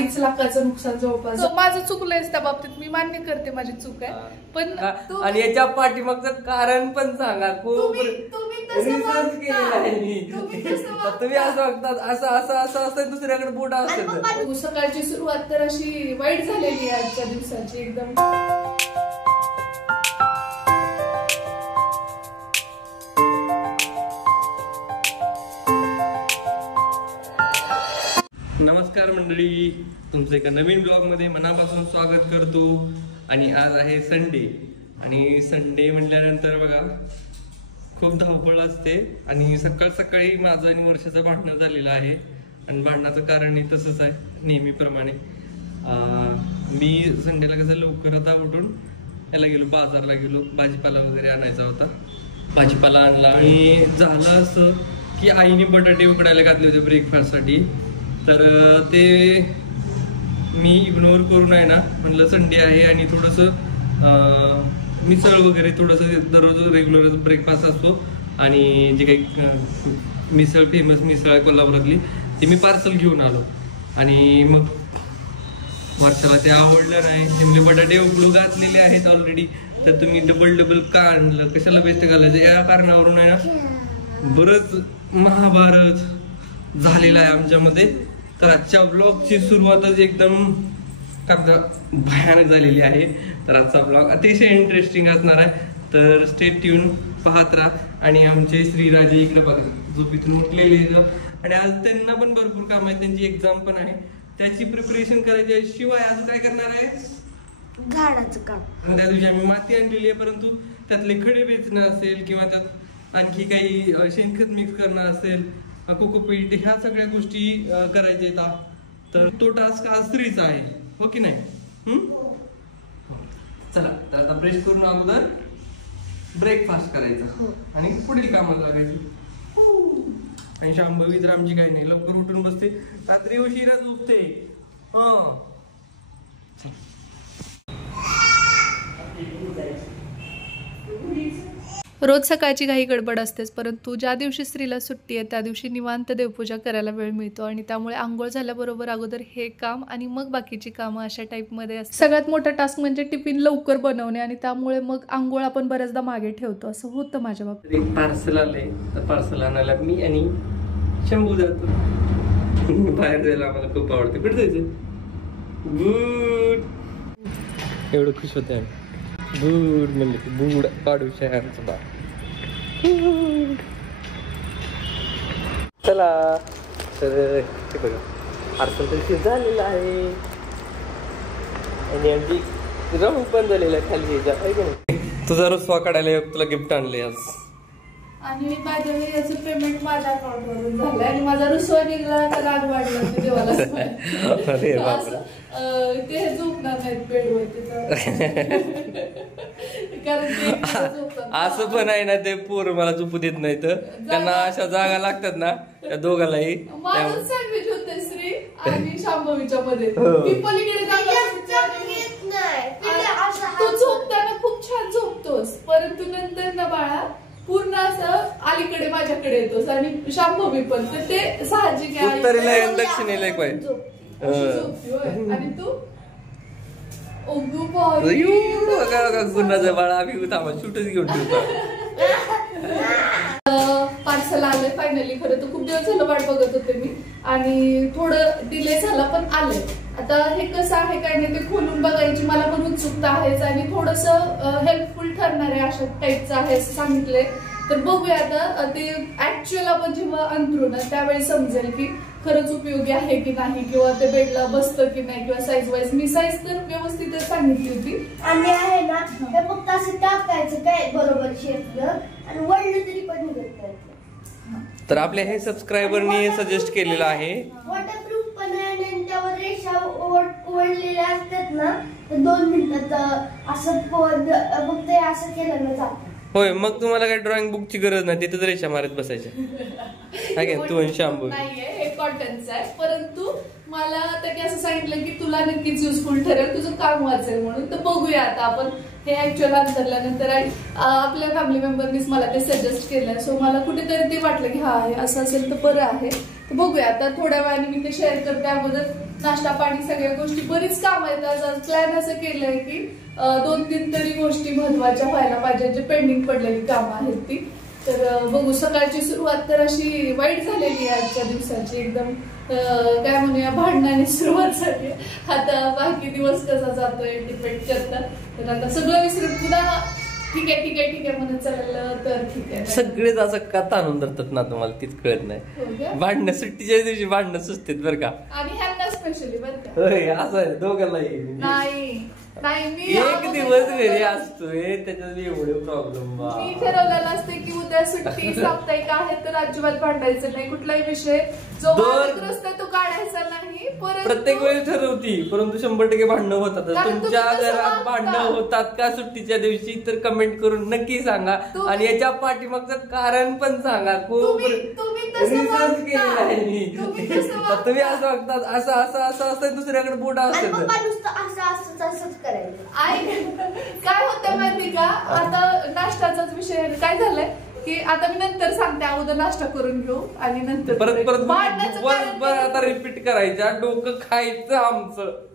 2.5 लाखाचं नुकसान जवळपास माझं चुकलंयच त्या बाबतीत, मी मान्य करते माझी चूक आहे. पण आणि याच्या पाठीमागचं कारण पण सांगा. खूप रिसर्च केलेला आहे मी. तुम्ही असं बघतात असं असं असं असं दुसऱ्याकडे बोट असतं. सकाळची सुरुवात तर अशी वाईट झालेली आहे आजच्या दिवसाची एकदम. नमस्कार मंडळी, तुमचं एका नवीन ब्लॉग मध्ये मनापासून स्वागत करतो. आणि आज आहे संडे, आणि संडे म्हटल्यानंतर बघा खूप धावपळ असते. आणि सकाळ सकाळी माझं आणि वर्षाचं भांडणं झालेलं आहे, आणि भांडणाचं कारण तसंच आहे नेहमीप्रमाणे. मी संडेला कसं लवकर आता उठून याला गेलो, बाजारला गेलो, भाजीपाला वगैरे आणायचा होता. भाजीपाला आणला आणि झालं असं की आईने बटाटे उकडायला घातले होते ब्रेकफास्टसाठी. तर ते मी इग्नोर करून आहे ना, म्हणलं संडे आहे आणि थोडंसं मिसळ वगैरे थोडंसं दररोज रेग्युलर ब्रेकफास्ट असतो. आणि जे काही मिसळ फेमस मिसळ आहे कोल्हापुरातली, ती मी पार्सल घेऊन आलो. आणि मग वर्षाला ते आवडलं नाही. म्हणजे बटाटे उकडू घातलेले आहेत ऑलरेडी, तर तुम्ही डबल का आणलं, कशाला बेस्ट घालायचं, या कारणावरून आहे ना बरंच महाभारत झालेलं आहे आमच्यामध्ये. तर आजच्या ब्लॉगची सुरुवातच एकदम भयानक झालेली आहे. तर आजचा ब्लॉग अतिशय इंटरेस्टिंग असणार आहे, तर स्टे ट्यून, पाहत राहा. आणि आमचे श्रीराजे इकडे बघा झोपेतून उठलेले आहेत, आणि आज त्यांना पण भरपूर काम आहे, त्यांची एक्झाम पण आहे, त्याची प्रिपरेशन करायची आहे. शिवाय आज काय करणार आहे, झाडाचं काम. त्या दिवशी आम्ही माती आणलेली आहे, परंतु त्यातले खडे वेचणं असेल किंवा त्यात आणखी काही शेणखत मिक्स करणं असेल, कोकोपीट, ह्या सगळ्या गोष्टी करायच्या आहेत. तर तो टास्क आज स्त्रीचा आहे, हो की नाही? चला, तर आता ब्रश करून अगोदर ब्रेकफास्ट करायचा आणि पुढील कामाला लागायची. आणि शांभवी तर आमची काही नाही, लवकर उठून बसते, रात्री उशिरा झोपते. रोज सकाळची काही गडबड असतेच, परंतु ज्या दिवशी स्त्रीला सुट्टी आहे त्या दिवशी निवांत देवपूजा करायला वेळ मिळतो. आणि त्यामुळे आंघोळ झाल्याबरोबर अगोदर हे काम आणि मग बाकीची कामं अशा टाईपमध्ये असतात. सगळ्यात मोठा टास्क म्हणजे टिफिन लवकर बनवणे, आणि त्यामुळे मग आंघोळ आपण बऱ्याचदा मागे ठेवतो, असं होतं माझ्या बाबतीत. एक पार्सल आलंय, तर पार्सल आणायला मी आणि शंभू जातो. बाहेर जायला आम्हाला खूप आवडते. कुठे जायचं? गुड, एवढं खुश होत आहे. बूड म्हणले की बूड काढू शहराचं बा. चला, तर हे बघा पार्सल तर झालेलं आहे, आणि आमची रंग पण झालेला आहे खाली आहे का नाही. तुझा रुसवा काढायला तुला गिफ्ट आणले आज. आणि बाय द वे याचं पेमेंट माझ्या अकाउंटवरून झालंय, आणि माझा रुसवा निघाला तर राग वाढला देवाला. अरे बापरे, ते झोपणार नाहीत बेडवरती, कारण असं पण आहे ना, ते पोर मला झोपू देत नाही, तर त्यांना अशा जागा लागतात ना त्या दोघांनाही. माझं सँडविच होते श्री आणि शांभवीच्या मध्ये, ती पलीकडे तो झोपताना खूप छान झोपतोस, परंतु नंतर ना बाळा पूर्ण असं अलीकडे माझ्याकडे येतोस, आणि शांभवी पण, तर ते साहजिक आहे. दक्षिणेला एक पाय आणि तू गुन्हाचं बाळा आम्ही थांबा शूटच घेऊन ठेवतो. पार्सल आलंय फायनली. खरं तर खूप दिवस झालं वाट बघत होते मी, आणि थोडं डिले झाला पण आलंय. आता हे कसं आहे काय नाही ते खोलून बघायची मला पण उत्सुकता आहेच, आणि थोडस हेल्पफुल ठरणार आहे अशा टाईपचं आहे असं सांगितलंय. तर बघूया आता ते ऍक्च्युअल आपण जेव्हा अंतरू ना त्यावेळी समजेल की खरंच उपयोगी आहे की नाही, किंवा ते बेडला बसतं की नाही, किंवा साईज वाईज. मी साईज तर व्यवस्थितच सांगितली होती. आणि आहे ना हे फक्त असं टाकायचं काय बरोबर शेपनं, आणि वळलं तरी पण निघत नाही. तर आपल्या हे सबस्क्रायबरनी सजेस्ट केलेलं आहे. वॉटरप्रूफ पण आहे, आणि त्यावर रेषा ओढलेल्या असतात ना, तर 2 मिनिटात असं फक्त असं केलं ना जातं. होय, मग तुम्हाला काही ड्रॉइंग बुकची गरज नाही, तिथेच रेषा मारत बसायच्या. तू आणि शांभू नाहीये, हे कॉटनचं आहे, परंतु मला त्यांनी असं सांगितलं की तुला नक्कीच युजफुल ठरेल, तुझं काम वाचेल म्हणून. तर बघूया आता आपण हे ऍक्च्युअल अंतरल्यानंतर. आपल्या फॅमिली मेंबरनीच मला ते सजेस्ट केलं, सो मला कुठेतरी ते वाटलं की हा हे असं असेल तर बरं आहे. तर बघूया आता, थोड्या वेळाने मी ते शेअर करते. अगोदर नाश्ता पाणी सगळ्या गोष्टी बरीच काम आहेत. आज प्लॅन असं केलंय की 2-3 तरी गोष्टी महत्वाच्या व्हायला पाहिजे, जे पेंडिंग पडलेली कामं आहेत ती. तर बघू, सकाळची सुरुवात तर अशी वाईट झालेली आहे आजच्या दिवसाची, एकदम काय म्हणूया भांडणाने सुरुवात झाली. आता बाकी दिवस कसा जातोय डिपेंड करतात. तर आता सगळं विसरून पुन्हा ठीक आहे म्हणत चाललं तर ठीक आहे. सगळेच असं का ताणून धरतात ना, तुम्हाला तीच कळत नाही. भांडणं सुट्टीच्या दिवशी भांडणं सुचतात बरं का, आणि ह्यांना स्पेशली बरं का. असं आहे दोघांनाही. नाही मी एक दिवस घरी असतोय त्याच्यात एवढे प्रॉब्लेम. मी ठरवलेलं असते की उद्या सुट्टी साप्ताहिक आहे तर अजिबात भांडायचं नाही. कुठलाही विषय जो वादग्रस्त आहे तो काढायचा नाही. प्रत्येक वेळी ठरवती, परंतु 100% भांडणं होतात. तुमच्या घरात भांडणं होतात का सुट्टीच्या दिवशी तर कमेंट करून नक्की सांगा, आणि याच्या पाठीमागचं कारण पण सांगा. खूप रिसर्च केलेलं आहे मी. तुम्ही असं वागतात, असं असं असं असं दुसऱ्याकडे बोट असतं. काय होतं माहिती का, आता नाश्त्याचाच विषय काय झालाय की आता मी नंतर सांगते, अगोदर नाश्ता करून घेऊ आणि नंतर परत आता रिपीट करायच्या, डोकं खायचं आमचं.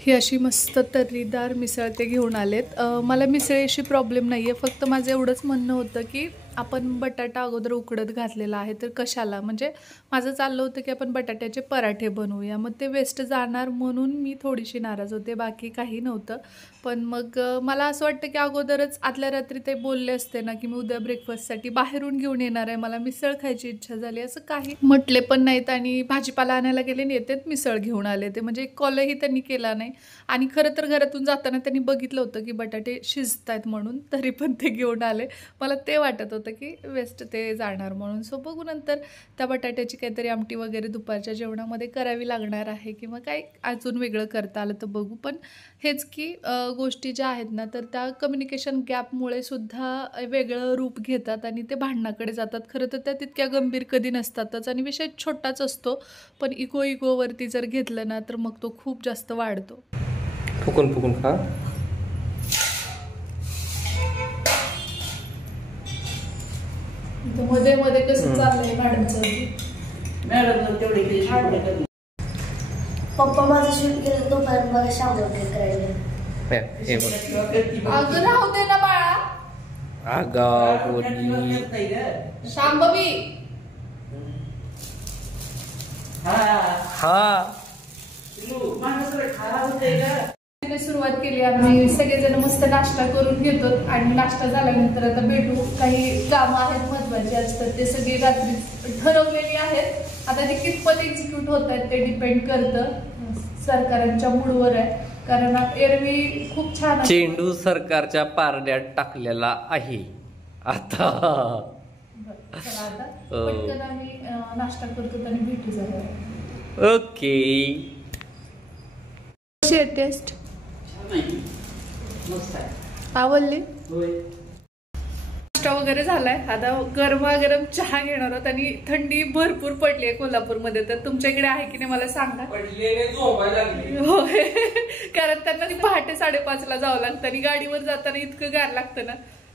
ही अशी मस्त तर्रीदार मिसळ ते घेऊन आलेत. मला मिसळीशी प्रॉब्लेम नाहीये, फक्त माझं एवढंच म्हणणं होतं की आपण बटाटा अगोदर उकडत घातलेला आहे तर कशाला, म्हणजे माझं चाललं होतं की आपण बटाट्याचे पराठे बनवूया, मग ते वेस्ट जाणार म्हणून मी थोडीशी नाराज होते, बाकी काही नव्हतं. पण मग मला असं वाटतं की अगोदरच आदल्या रात्री ते बोलले असते ना की मी उद्या ब्रेकफास्टसाठी बाहेरून घेऊन येणार आहे, मला मिसळ खायची इच्छा झाली, असं काही म्हटले पण नाहीत. आणि भाजीपाला आणायला गेले आणि येतेच मिसळ घेऊन आले ते, म्हणजे एक कॉलही त्यांनी केला नाही. आणि खरं तर घरातून जाताना त्यांनी बघितलं होतं की बटाटे शिजतायत म्हणून, तरी पण ते घेऊन आले. मला ते वाटत होतं की वेस्ट ते जाणार म्हणून. सो बघू नंतर त्या बटाट्याची काहीतरी आमटी वगैरे दुपारच्या जेवणामध्ये करावी लागणार आहे, किंवा काय अजून वेगळं करता आलं तर बघू. पण हेच की गोष्टी ज्या आहेत ना, तर त्या कम्युनिकेशन गॅपमुळे सुद्धा वेगळं रूप घेतात आणि ते भांडणाकडे जातात. खरं तर त्या तितक्या गंभीर कधी नसतातच आणि विषय छोटाच असतो, पण इगोवरती जर घेतलं ना तर मग तो खूप जास्त वाढतो. फुकून फुकून खा. मध्ये मध्ये कसं चाललंय मॅडमचं. पप्पा माझं शूट केलं तोपर्यंत मला शाम करायला. अगं राहू दे ना बाळा. शांभवी. सुरुवात केली आम्ही सगळेजण, मस्त नाश्ता करून घेतो आणि नाश्ता झाल्यानंतर आता भेटू. काही कामं आहेत महत्वाची असतात, ते सगळे रात्री ठरवलेली आहेत. आता ते कितपत एक्झिक्यूट होत आहेत ते डिपेंड करतं, सरकारांच्या मूडवर आहे. कारण एरवी खूप छान चेंडू सरकारच्या पारड्यात टाकलेला आहे आता. पटकन आम्ही नाश्ता करतो आणि भेटू झालं. ओके. कशी आहे टेस्ट? आवडली? नाश्ता वगैरे झालाय, आता गरमागरम चहा घेणार आहोत. आणि थंडी भरपूर पडली आहे कोल्हापूरमध्ये, तर तुमच्या इकडे आहे की नाही मला सांगा. होय, कारण त्यांना पहाटे 5:30ला जावं लागतं आणि गाडीवर जाताना इतकं गार लागतं ना,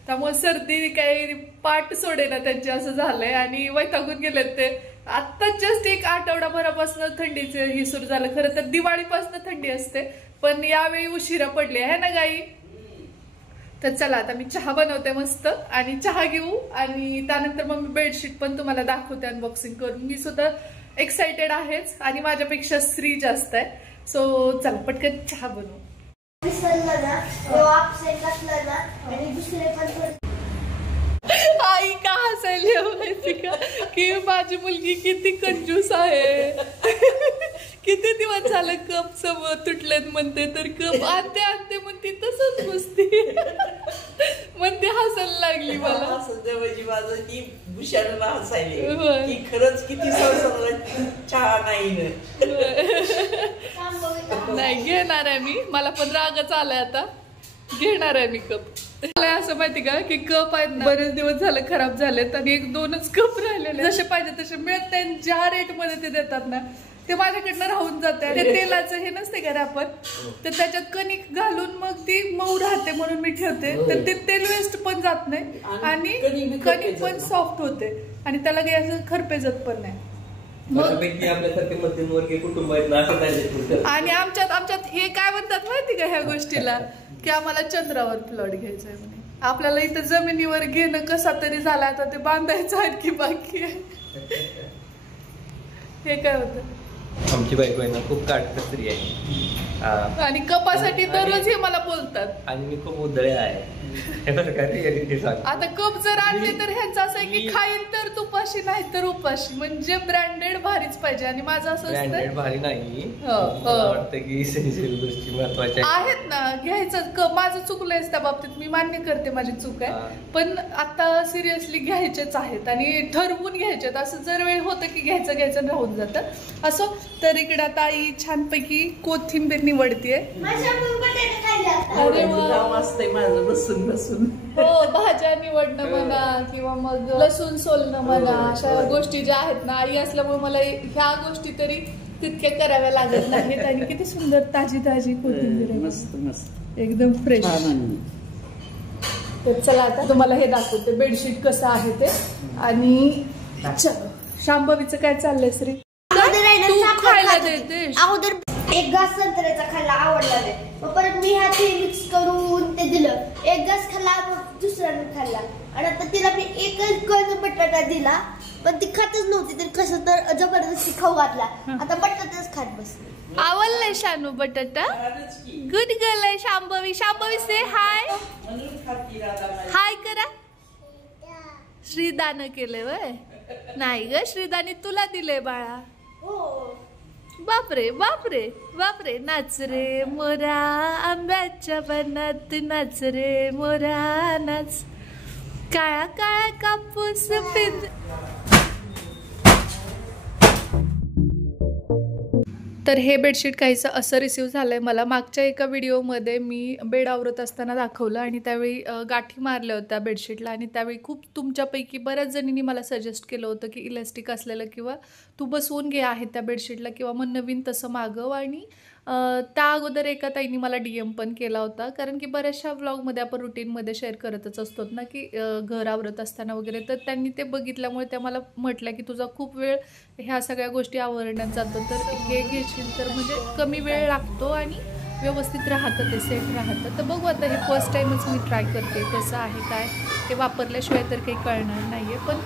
त्यामुळे सर्दी काही पाठ सोडे ना त्यांची, असं झालंय. आणि वैतागून गेलेत ते. आता जस्ट एक आठवडाभरापासून थंडीचे हे सुरू झालं. खरं तर दिवाळीपासून थंडी असते, पण यावेळी उशिरा पडली आहे ना गाई. तर चला आता मी चहा बनवते मस्त, आणि चहा घेऊ आणि त्यानंतर मग मी बेडशीट पण तुम्हाला दाखवते अनबॉक्सिंग करून. मी सुद्धा एक्साइटेड आहेच आणि माझ्यापेक्षा श्री जास्त आहे. सो चला पटकन चहा बनवू. आई का हसायली माहिती का की माझी मुलगी किती कंजूस आहे. किती दिवस झालं कप समोर तुटलेत म्हणते, तर कप आणते आणते म्हणते तसंच बसते म्हणते. हसायला लागली मला. माझं ती भूषणाला हसायली की खरंच किती चहा नाही घेणार आहे मी. मला पण रागच आलाय आता. घेणार आहे मी कप. असं माहिती का की कप आहेत ना बरेच दिवस झाले खराब झालेत आणि 1-2च कप राहिलेले. जसे पाहिजे तसे मिळत नाही. ज्या रेट मध्ये ते देतात ना ते माझ्याकडनं राहून जाते. ते तेलाचं हे नसते का रॅपर, तर त्याच्यात कणिक घालून मग ती मऊ राहते म्हणून मी ठेवते. तर ते तेल वेस्ट पण जात नाही आणि कणिक पण सॉफ्ट होते आणि त्याला काही असं खरपेजत पण नाही. बऱ्यापैकी आपल्यासारखे मध्यमवर्गीय कुटुंब आहेत ना, असं काय. आणि आमच्यात हे काय म्हणतात माहिती का ह्या गोष्टीला, की आम्हाला चंद्रावर प्लॉट घ्यायचा आहे म्हणे. आपल्याला इथं जमिनीवर घेणं कसा तरी झाला, आता ते बांधायचं आणखी बाकी आहे. हे काय होतं, आमची बायको आहे ना खूप काटकसरी आहे आणि कपासाठी दररोज हे मला बोलतात आणि मी खूप उधळे आहे. आता कप जर आणले तर ह्यांचं असं आहे की खाईन तर तुपाशी नाही तर उपाशी, म्हणजे ब्रँडेड भारीच पाहिजे. आणि माझं असं ब्रँडेड भारी नाही, मला वाटतं की इसेन्शियल गोष्टी महत्वाच्या आहेत ना घ्यायचं. माझं चुकलंय त्या बाबतीत, मी मान्य करते माझी चूक आहे, पण आता सिरियसली घ्यायचेच आहेत आणि ठरवून घ्यायचेत. असं जर वेळ होतं की घ्यायचं राहून जातं असं. तर इकडे आता आई छानपैकी कोथिंबीर निवडतीये. अरे माझं बसून बसून हो, भाज्या निवडणं म्हणा किंवा मग लसूण सोलणं म्हणा, अशा गोष्टी ज्या आहेत ना, आई असल्यामुळे मला ह्या गोष्टी तरी तितक्या कराव्या लागत नाहीत. आणि किती सुंदर ताजी कोथिंबीर आहे, मस्त मस्त एकदम फ्रेश. तर चला आता तुम्हाला हे दाखवते बेडशीट कसं आहे ते. आणि शांभवीचं काय चाललंय श्री, तू खायला देते. अगोदर एक घास संत्र्याचा खाल्ला, आवडला नाही, मग परत मी ह्यात मिक्स करून ते दिलं. एक घास खाल्ला, मग दुसरा खाल्ला. आणि आता तिला मी एकच कण बटाटा दिला, पण ती खातच नव्हती, तर कसं तर जबरदस्ती खाऊ घातला. आता बटाटाच खात बसली. आवडलंय शानू बटाटा, गुड गर्ल आहे शांभवी. शांभवी से हाय, हाय करा. श्रीदानं केलंय वय, नाही ग श्रीदानी तुला दिलंय बाळा. बापरे बापरे बापरे. नाच रे मोरा आंब्याच्या बनात, नाच रे मोरा नाच, काळा काळा कापूस पिंज. तर हे बेडशीट काहीचं असं रिसीव झालंय मला. मागच्या एका व्हिडिओमध्ये मी बेड आवरत असताना दाखवलं आणि त्यावेळी गाठी मारल्या होत्या बेडशीटला. आणि त्यावेळी खूप तुमच्यापैकी बऱ्याच जणींनी मला सजेस्ट केलं होतं की इलॅस्टिक असलेलं किंवा तू बसवून घे आहे त्या बेडशीटला, किंवा मग नवीन तसं मागव. आणि त्या अगोदर एका ताईंनी मला DM पण केला होता, कारण की बऱ्याचशा व्लॉगमध्ये आपण रुटीनमध्ये शेअर करतच असतो ना की घर आवरत असताना वगैरे. तर त्यांनी ते बघितल्यामुळे त्या मला म्हटल्या की तुझा खूप वेळ ह्या सगळ्या गोष्टी आवरण्यात जातो, तर हे घेशील तर म्हणजे कमी वेळ लागतो आणि व्यवस्थित राहतं, ते सेट राहतं. तर बघू आता, हे फर्स्ट टाईमच मी ट्राय करते कसं आहे काय. ते वापरल्याशिवाय तर काही कळणार नाही आहे, पण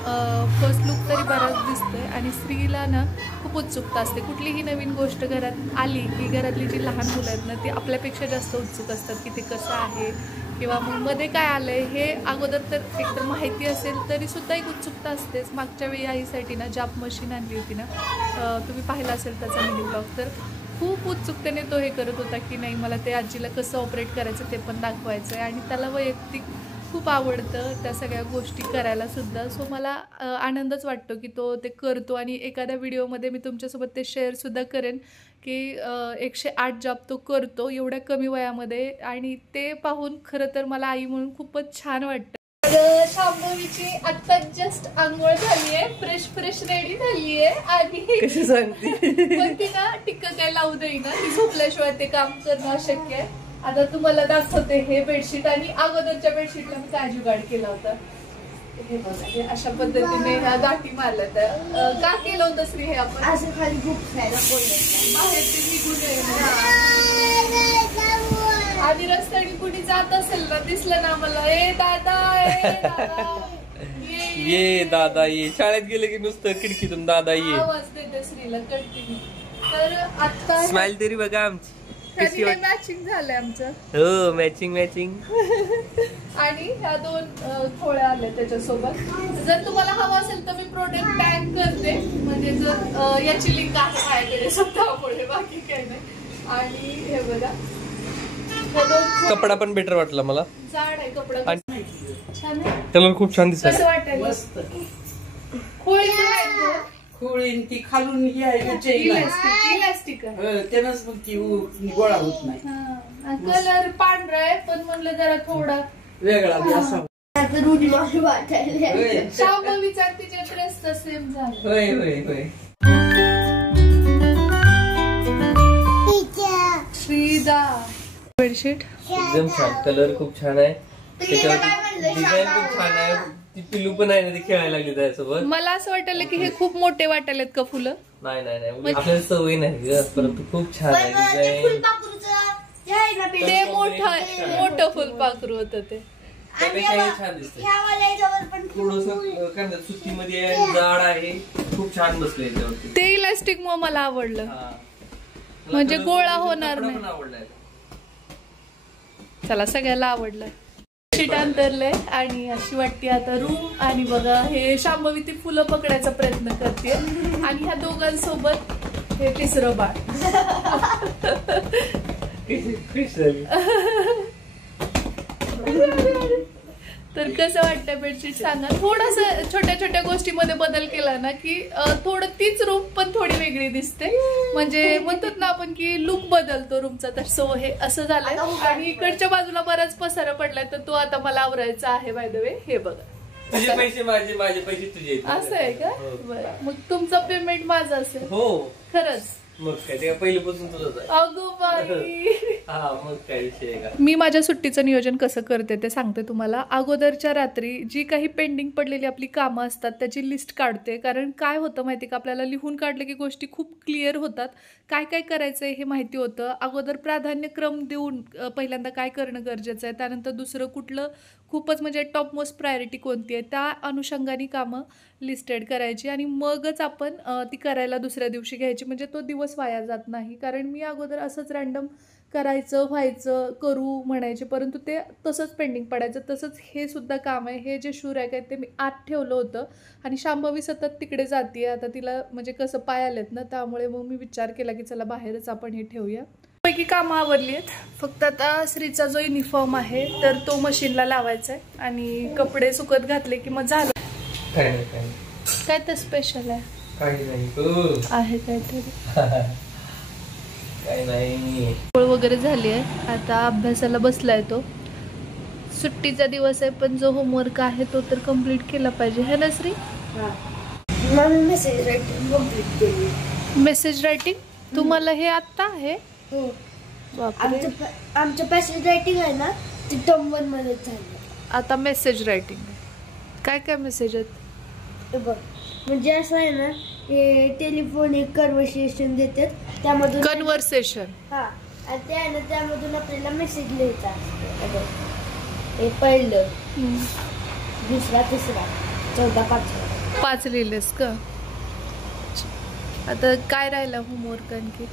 फर्स्ट लुक तरी बराच दिसतोय. आणि स्त्रीला ना खूप उत्सुकता असते, कुठलीही नवीन गोष्ट घरात आली की घरातली जी लहान मुलं आहेत ना ती आपल्यापेक्षा जास्त उत्सुक असतात की ते कसं आहे, किंवा मग मध्ये काय आलं आहे हे अगोदर तर एकतर माहिती असेल तरीसुद्धा एक उत्सुकता असतेच. मागच्या वेळी आईसाठी ना जाप मशीन आणली होती ना, तुम्ही पाहिलं असेल त्याचा मिनी ब्लॉग, तर खूप उत्सुकतेने तो हे करत होता की नाही मला ते आजीला कसं ऑपरेट करायचं ते पण दाखवायचं आहे. आणि त्याला वैयक्तिक खूप आवडतं त्या सगळ्या गोष्टी करायला सुद्धा. सो मला आनंदच वाटतो की तो ते करतो. आणि एखाद्या व्हिडिओमध्ये मी तुमच्यासोबत ते शेअरसुद्धा करेन की 108 जाप तो करतो एवढ्या कमी वयामध्ये. आणि ते पाहून खरं तर मला आई म्हणून खूपच छान वाटतं. शांभवीची आत्ता जस्ट आंघोळ झाली आहे, फ्रेश रेडी झाली आहे. आणि कशी सांगते पण ती ना टिक्क काय लावू देईना, ती झोपल्याशिवाय ते काम करणं अशक्य आहे. आता तुम्हाला दाखवते हे बेडशीट. आणि अगोदरच्या बेडशीटला मी काय जुगाड केला होता, हे बघा, हे अशा पद्धतीने ह्या गाठी मारल्या. तर का केलं होतं श्री हे आपण असं खाली खूप खायला बोललं बाहेर ते निघून नये. आणि रस्त्याने कुणी जात असेल ना, दिसलं ना मला, ए दादा ये दादा ये. शाळेत गेले की नुसतं खिडकीतून दादा ये आवाज देते श्रीला कंटिन्यू. तर आता स्माइल तरी बघा आमची कशी मॅचिंग झालंय आमचं. हो, मॅचिंग. आणि ह्या 2 खोळ्या आल्या त्याच्यासोबत. जर तुम्हाला हवं असेल तर मी प्रोडक्ट टॅग करते, म्हणजे जर याची लिंक आहे माझ्याकडे स्वतः पुढे, बाकी काही नाही. आणि हे बघा, कपडा पण बेटर वाटला मला, जाड आहे कपडा, छान आहे, कलर खूप छान दिसत. कसं वाटायला मस्त. खोळी ती खालून ही आहे इलास्टिक आहे, त्यानंच मग ती गोळा होत नाही. कलर पांढरा आहे, पण म्हणलं जरा थोडा वेगळा बी असा. शांभवीचा तिच्या ड्रेसचा सेम झाला. होय. श्रीदा बेडशीट एकदम छान, कलर खूप छान आहे, त्याच्यावर डिझाईन खूप छान आहे. ती पिलू पण आहे ना, ती खेळायला लागली त्याच्यासोबत. मला असं वाटलं की हे खूप मोठे वाटायलेत का फुलं. नाही नाही नाही आपल्याला सवय नाही ग, परंतु खूप छान आहे पण ते डिझाईन. फुलपाखरूचं जे आहे ना ते building, मोठं फुलपाखरू होतं ते. आणि त्यापेक्षा हे छान दिसतंय. ह्या वाल्या याच्यावर पण थोडस काय म्हणतात सुतीमध्ये आहे, जाड आहे, खूप छान बसले याच्यावरती. ते इलास्टिक मग मला आवडलं. हा. म्हणजे मला गोळा कलर होणार कपडा नाही. पण आवडलाय. चला सगळ्याला आवडलं. शीट अंतरलंय आणि अशी वाटते आता रूम. आणि बघा हे शांभवी ती फुलं पकडायचा प्रयत्न करते आणि ह्या दोघांसोबत हे तिसरं बाळ. तर कसं वाटतं बेडशीट सांगा. थोडस छोट्या छोट्या गोष्टीमध्ये बदल केला ना की थोडं तीच रूम पण थोडी वेगळी दिसते. म्हणजे म्हणतात ना आपण की लुक बदलतो रूमचा, तसं हे असं झालंय. आणि इकडच्या बाजूला बराच पसारा पडलाय तर तो आता मला आवरायचा आहे. बाय द वे हे बघा, तुझे पैसे माझे, माझे पैसे तुझे. असं आहे का? बरं, मग तुमचं पेमेंट माझं असेल. हो खरंच? मग काय ते पहिल्यापासून तुझंच आहे. अगो बाई. हा मग काय विषय आहे का. मी माझ्या सुट्टीचं नियोजन कसं करते ते सांगते तुम्हाला. अगोदरच्या रात्री जी काही पेंडिंग पडलेली आपली कामं असतात त्याची लिस्ट काढते. कारण काय होतं माहिती का, आपल्याला लिहून काढलं की गोष्टी खूप क्लिअर होतात. काय काय करायचंय हे माहिती होतं. अगोदर प्राधान्यक्रम देऊन पहिल्यांदा काय करणं गरजेचं आहे, त्यानंतर दुसरं कुठलं खूपच म्हणजे टॉप मोस्ट प्रायोरिटी कोणती आहे, त्या अनुषंगाने कामं लिस्टेड करायची आणि मगच आपण ती करायला दुसऱ्या दिवशी घ्यायची. म्हणजे तो दिवस वाया जात नाही. कारण मी अगोदर असंच रँडम करायचं व्हायचं करू म्हणायचे, परंतु ते तसंच पेंडिंग पडायचं. तसंच हे सुद्धा काम आहे. हे जे शू रॅक आहे ते मी आत ठेवलं होतं आणि शांभवी सतत तिकडे जाते. आता तिला म्हणजे कसं पाय आलेत ना, त्यामुळे मग मी विचार केला की चला बाहेरच आपण हे ठेवूया. पैकी कामं आवरली आहेत. फक्त आता श्रीचा जो युनिफॉर्म आहे तर तो मशीनला लावायचा आहे आणि कपडे सुकत घातले की मग झालं. काय नाही काय काय तर स्पेशल आहे? काही नाही आहे काहीतरी. काही नाही. पोळ वगैरे झाली आहे. आता अभ्यासाला बसलाय तो. सुट्टीचा दिवस आहे पण जो होमवर्क आहे तो तर कम्प्लीट केला पाहिजे, है ना श्री? मेसेज रायटिंग कम्प्लीट केली. मेसेज रायटिंग तुम्हाला हे आत्ता आहे? हो. बापरे. आमचं पॅसेज रायटिंग आहे ना ते टर्म 1 मध्ये झालं. आता मेसेज रायटिंग काय काय मेसेज आहेत? बघ म्हणजे असं आहे ना, हे टेलिफोनिक कन्व्हर्सेशन देतात त्यामधून कन्व्हर्सेशन. हा, आणि ते आहे ना त्यामधून आपल्याला मेसेज लिहायचा असतो. हे पहिलं, दुसरा, तिसरा, चौथा, पाचवा. 5 लिहिलेस का? आता काय राहिलं होमवर्क आणखी?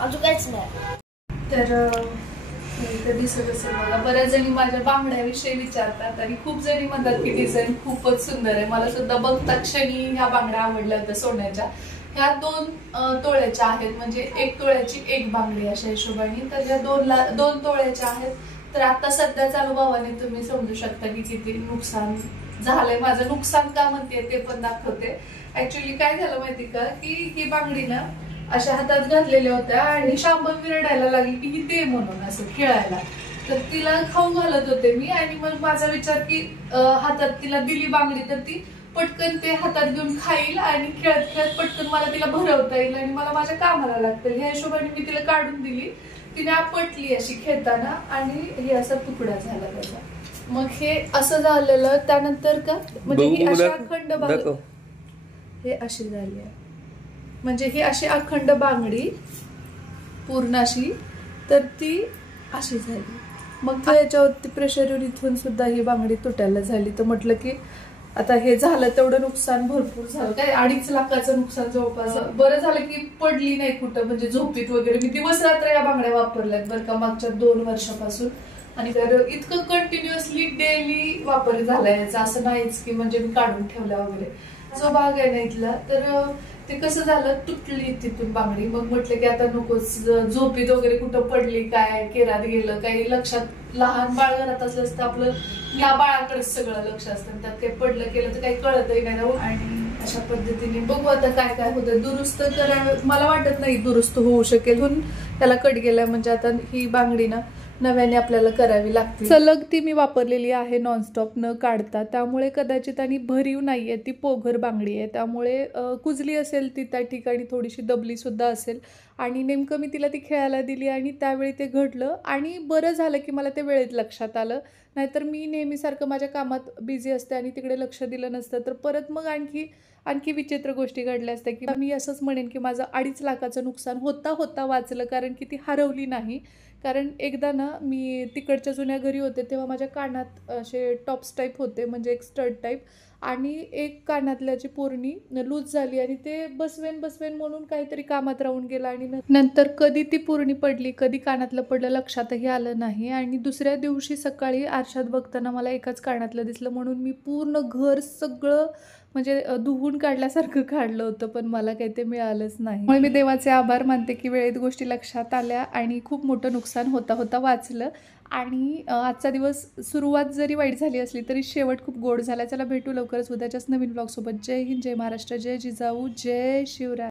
अजून काहीच नाही. तर दिसत असेल मला बऱ्याच जणी माझ्या बांगड्याविषयी विचारतात आणि खूप जणी म्हणतात की डिझाईन खूपच सुंदर आहे. मला सुद्धा बघता क्षणी ह्या बांगड्या आवडल्या होत्या सोन्याच्या. ह्या 2 तोळ्याच्या आहेत, म्हणजे 1 तोळ्याची 1 बांगडी अशा हिशोबाने. तर ह्या 2 तोळ्याच्या आहेत. तर आता सध्याच्या अनुभवाने तुम्ही समजू शकता की किती नुकसान झालंय. माझं नुकसान का म्हणते ते पण दाखवते. ऍक्च्युली काय झालं माहिती का, की ही बांगडी ना अशा हातात घातलेल्या होत्या आणि शांभवी रडायला लागली की ही दे म्हणून असं खेळायला. तर तिला खाऊ घालत होते मी आणि मग माझा विचार की हातात तिला दिली बांगडी तर ती पटकन ते हातात घेऊन खाईल आणि खेळत खेळत पटकन मला तिला भरवता येईल आणि मला माझ्या कामाला लागतील. ह्या हिशोबाने मी तिला काढून दिली. तिने आपटली अशी खेळताना आणि हे असा तुकडा झाला त्याचा. मग हे असं झालेलं. त्यानंतर का म्हणजे ही अशी अखंड बांगडी हे अशी झाली आहे. म्हणजे ही अशी अखंड बांगडी पूर्ण अशी, तर ती अशी झाली. मग त्याच्यावरती प्रेशर येऊन इथून सुद्धा ही बांगडी तुटायला झाली. तर म्हटलं की आता हे झालं तेवढं नुकसान भरपूर झालं. काय 2.5 लाखाचं नुकसान जवळपास. बरं झालं की पडली नाही कुठं, म्हणजे झोपीत वगैरे. मी दिवस रात्र या बांगड्या वापरल्यात बरं का मागच्या 2 वर्षापासून. आणि तर इतकं कंटिन्युअसली डेली वापर झालाय याचा, असं नाहीच की म्हणजे मी काढून ठेवल्या वगैरे. जो भाग आहे ना इथला, तर ते कसं झालं तुटली तिथून बांगडी. मग म्हटलं की आता नकोच, झोपीत वगैरे कुठं पडली काय, केरात गेलं काही लक्षात. लहान बाळ घरात असलं तर आपलं या बाळाकडेच सगळं लक्ष असतं, त्यात काही पडलं केलं तर काही कळतही नाही. आणि अशा पद्धतीने बघू आता काय काय होतं. दुरुस्त करावं मला वाटत नाही दुरुस्त होऊ शकेल. त्याला कट गेलाय म्हणजे आता ही बांगडी ना नव्याने आपल्याला करावी लागते. सलग ती मी वापरलेली आहे नॉनस्टॉप न काढता, त्यामुळे कदाचित आणि भरीव नाहीये, ती पोघर बांगडी आहे. त्यामुळे कुजली असेल ती त्या ठिकाणी, थोडीशी दबली सुद्धा असेल आणि नेमकं मी तिला ती खेळायला दिली आणि त्यावेळी ते घडलं आणि बरं झालं की मला ते वेळेत लक्षात आलं. नाहीतर मी नेहमीसारखं माझ्या कामात बिझी असते आणि तिकडे लक्ष दिलं नसतं तर परत मग आणखी विचित्र गोष्टी घडल्या असत्या की मी असंच म्हणेन की माझं 2.5 लाखाचं नुकसान होता वाचलं, कारण की ती हरवली नाही. कारण एकदा ना मी तिकडच्या जुन्या घरी होते तेव्हा माझ्या कानात असे टॉप्स टाईप होते, म्हणजे एक स्टड टाईप, आणि एक कानातल्याची पोरणी लूज झाली आणि ते बसवेन म्हणून काहीतरी कामात राहून गेलं आणि नंतर कधी ती पोरणी पडली, कधी कानातलं पडलं लक्षातही आलं नाही. आणि दुसऱ्या दिवशी सकाळी आरशात बघताना मला एकाच कानातलं दिसलं, म्हणून मी पूर्ण घर सगळं म्हणजे धुवून काढल्यासारखं काढलं होतं, पण मला काही ते मिळालंच नाही. मग मी देवाचे आभार मानते की वेळेत गोष्टी लक्षात आल्या आणि खूप मोठं नुकसान होता वाचलं. आणि आजचा दिवस सुरुवात जरी वाईट झाली असली तरी शेवट खूप गोड झाला. चला भेटू लवकरच उद्याच्याच नवीन ब्लॉगसोबत. जय हिंद, जय महाराष्ट्र, जय जिजाऊ, जय शिवराय.